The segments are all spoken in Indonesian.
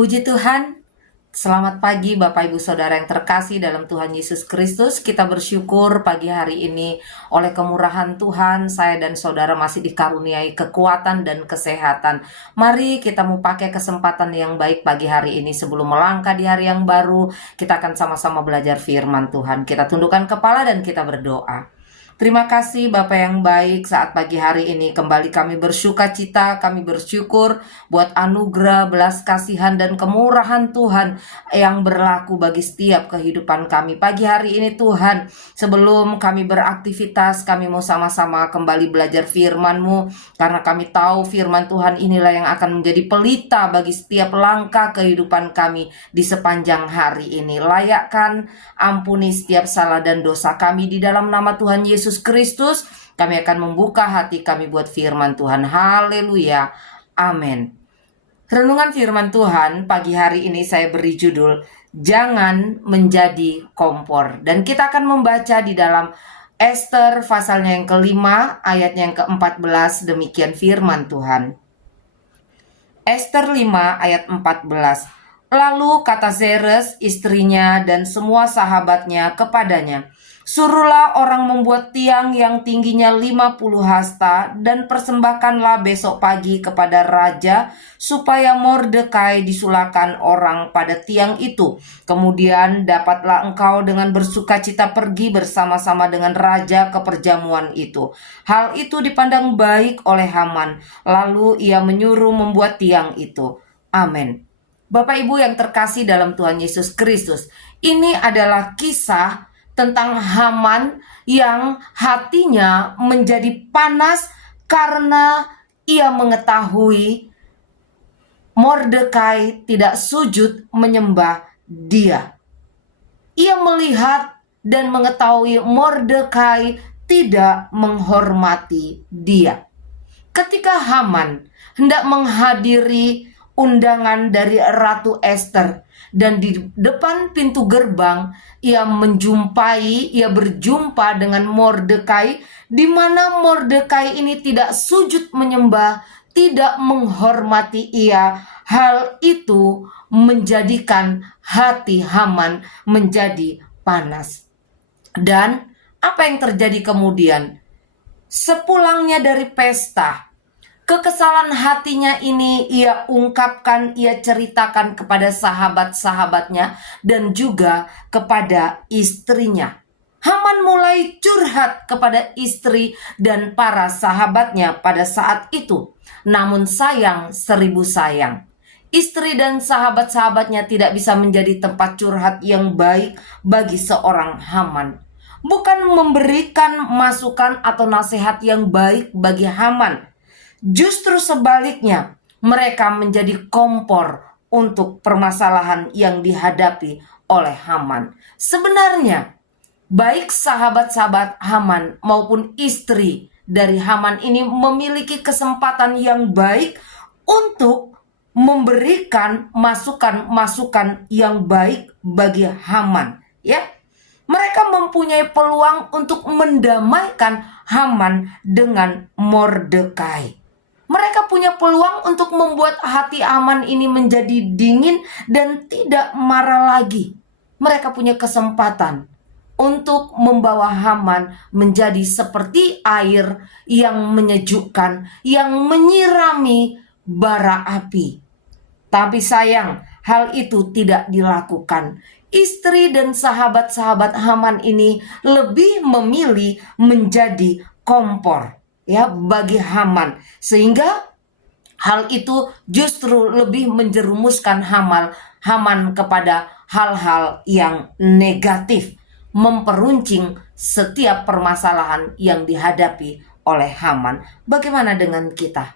Puji Tuhan, selamat pagi Bapak Ibu Saudara yang terkasih dalam Tuhan Yesus Kristus. Kita bersyukur pagi hari ini oleh kemurahan Tuhan, saya dan saudara masih dikaruniai kekuatan dan kesehatan. Mari kita mau pakai kesempatan yang baik pagi hari ini sebelum melangkah di hari yang baru. Kita akan sama-sama belajar firman Tuhan. Kita tundukkan kepala dan kita berdoa. Terima kasih Bapak yang baik, saat pagi hari ini kembali kami bersuka cita, kami bersyukur buat anugerah, belas kasihan dan kemurahan Tuhan yang berlaku bagi setiap kehidupan kami. Pagi hari ini Tuhan, sebelum kami beraktivitas, kami mau sama-sama kembali belajar firman-Mu, karena kami tahu firman Tuhan inilah yang akan menjadi pelita bagi setiap langkah kehidupan kami di sepanjang hari ini. Layakkan, ampuni setiap salah dan dosa kami di dalam nama Tuhan Yesus Kristus. Kami akan membuka hati kami buat firman Tuhan. Haleluya. Amin. Renungan firman Tuhan pagi hari ini saya beri judul Jangan Menjadi Kompor. Dan kita akan membaca di dalam Ester pasalnya yang kelima, ayatnya yang ke-14. Demikian firman Tuhan. Ester 5 ayat 14. Lalu kata Zeres istrinya dan semua sahabatnya kepadanya, suruhlah orang membuat tiang yang tingginya 50 hasta dan persembahkanlah besok pagi kepada raja supaya Mordekai disulakan orang pada tiang itu. Kemudian dapatlah engkau dengan bersukacita pergi bersama-sama dengan raja ke perjamuan itu. Hal itu dipandang baik oleh Haman. Lalu ia menyuruh membuat tiang itu. Amin. Bapak Ibu yang terkasih dalam Tuhan Yesus Kristus, ini adalah kisah tentang Haman yang hatinya menjadi panas karena ia mengetahui Mordekai tidak sujud menyembah dia. Ia melihat dan mengetahui Mordekai tidak menghormati dia. Ketika Haman hendak menghadiri undangan dari Ratu Ester, dan di depan pintu gerbang ia berjumpa dengan Mordekai, di mana Mordekai ini tidak sujud menyembah, tidak menghormati ia. Hal itu menjadikan hati Haman menjadi panas. Dan apa yang terjadi kemudian? Sepulangnya dari pesta, kekesalan hatinya ini ia ungkapkan, ia ceritakan kepada sahabat-sahabatnya dan juga kepada istrinya. Haman mulai curhat kepada istri dan para sahabatnya pada saat itu. Namun sayang 1000 sayang, istri dan sahabat-sahabatnya tidak bisa menjadi tempat curhat yang baik bagi seorang Haman. Bukan memberikan masukan atau nasihat yang baik bagi Haman. Justru sebaliknya, mereka menjadi kompor untuk permasalahan yang dihadapi oleh Haman. Sebenarnya, baik sahabat-sahabat Haman maupun istri dari Haman ini memiliki kesempatan yang baik untuk memberikan masukan-masukan yang baik bagi Haman, ya. Mereka mempunyai peluang untuk mendamaikan Haman dengan Mordekai. Mereka punya peluang untuk membuat hati Haman ini menjadi dingin dan tidak marah lagi. Mereka punya kesempatan untuk membawa Haman menjadi seperti air yang menyejukkan, yang menyirami bara api. Tapi sayang, hal itu tidak dilakukan. Istri dan sahabat-sahabat Haman ini lebih memilih menjadi kompor, ya, bagi Haman, sehingga hal itu justru lebih menjerumuskan Haman kepada hal-hal yang negatif, memperuncing setiap permasalahan yang dihadapi oleh Haman. Bagaimana dengan kita?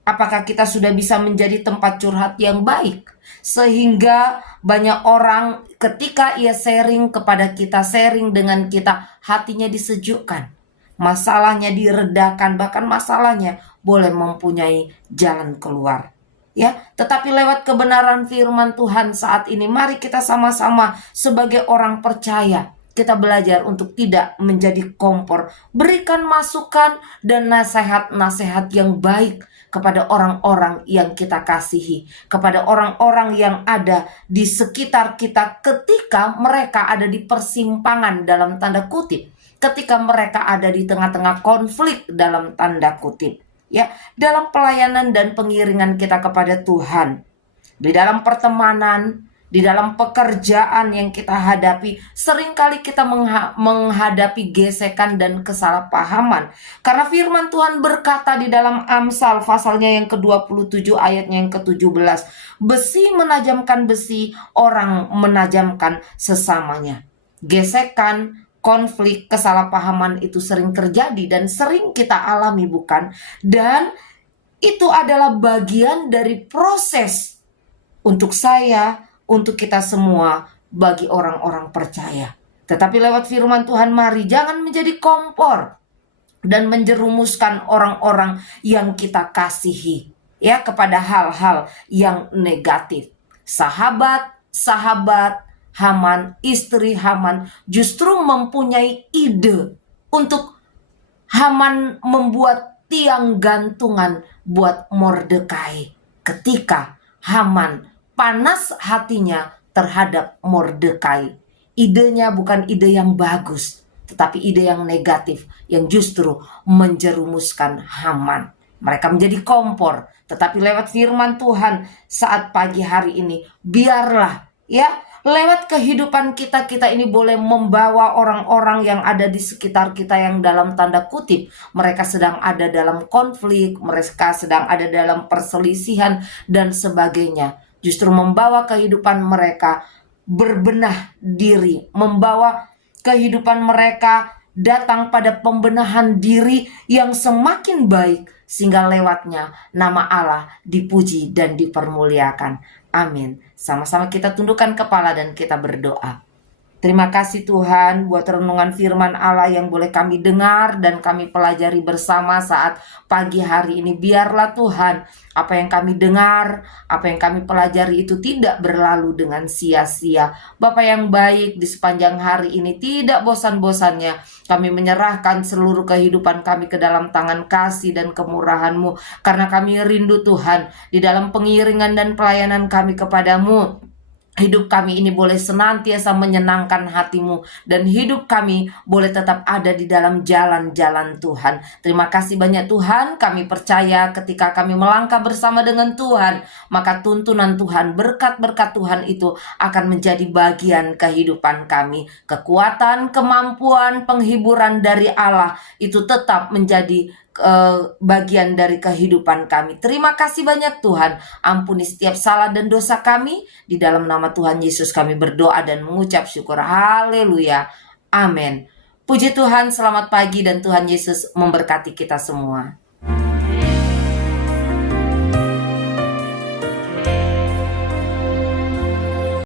Apakah kita sudah bisa menjadi tempat curhat yang baik, sehingga banyak orang ketika ia sharing kepada kita, sharing dengan kita, hatinya disejukkan, masalahnya diredakan, bahkan masalahnya boleh mempunyai jalan keluar, ya. Tetapi lewat kebenaran firman Tuhan saat ini, mari kita sama-sama sebagai orang percaya kita belajar untuk tidak menjadi kompor. Berikan masukan dan nasihat-nasihat yang baik kepada orang-orang yang kita kasihi, kepada orang-orang yang ada di sekitar kita ketika mereka ada di persimpangan dalam tanda kutip, ketika mereka ada di tengah-tengah konflik dalam tanda kutip, ya, dalam pelayanan dan pengiringan kita kepada Tuhan, di dalam pertemanan, di dalam pekerjaan yang kita hadapi. Seringkali kita menghadapi gesekan dan kesalahpahaman, karena firman Tuhan berkata di dalam Amsal pasalnya yang ke-27 ayatnya yang ke-17, besi menajamkan besi, orang menajamkan sesamanya. Gesekan, konflik, kesalahpahaman itu sering terjadi dan sering kita alami, bukan? Dan itu adalah bagian dari proses untuk saya, untuk kita semua, bagi orang-orang percaya. Tetapi lewat firman Tuhan, mari jangan menjadi kompor dan menjerumuskan orang-orang yang kita kasihi, ya, kepada hal-hal yang negatif. Sahabat Haman, istri Haman justru mempunyai ide untuk Haman membuat tiang gantungan buat Mordekai ketika Haman panas hatinya terhadap Mordekai. Idenya bukan ide yang bagus, tetapi ide yang negatif yang justru menjerumuskan Haman. Mereka menjadi kompor. Tetapi lewat firman Tuhan saat pagi hari ini, biarlah, ya, lewat kehidupan kita ini boleh membawa orang-orang yang ada di sekitar kita yang dalam tanda kutip mereka sedang ada dalam konflik, mereka sedang ada dalam perselisihan dan sebagainya. Justru membawa kehidupan mereka berbenah diri, membawa kehidupan mereka datang pada pembenahan diri yang semakin baik, sehingga lewatnya nama Allah dipuji dan dipermuliakan. Amin. Sama-sama kita tundukkan kepala dan kita berdoa. Terima kasih Tuhan buat renungan firman Allah yang boleh kami dengar dan kami pelajari bersama saat pagi hari ini. Biarlah Tuhan, apa yang kami dengar, apa yang kami pelajari itu tidak berlalu dengan sia-sia. Bapa yang baik, di sepanjang hari ini tidak bosan-bosannya kami menyerahkan seluruh kehidupan kami ke dalam tangan kasih dan kemurahan-Mu. Karena kami rindu Tuhan, di dalam pengiringan dan pelayanan kami kepadamu, hidup kami ini boleh senantiasa menyenangkan hati-Mu, dan hidup kami boleh tetap ada di dalam jalan-jalan Tuhan. Terima kasih banyak Tuhan, kami percaya ketika kami melangkah bersama dengan Tuhan, maka tuntunan Tuhan, berkat-berkat Tuhan itu akan menjadi bagian kehidupan kami. Kekuatan, kemampuan, penghiburan dari Allah itu tetap menjadi bagian dari kehidupan kami. Terima kasih banyak Tuhan. Ampuni setiap salah dan dosa kami. Di dalam nama Tuhan Yesus kami berdoa dan mengucap syukur. Haleluya. Amin. Puji Tuhan, selamat pagi dan Tuhan Yesus memberkati kita semua.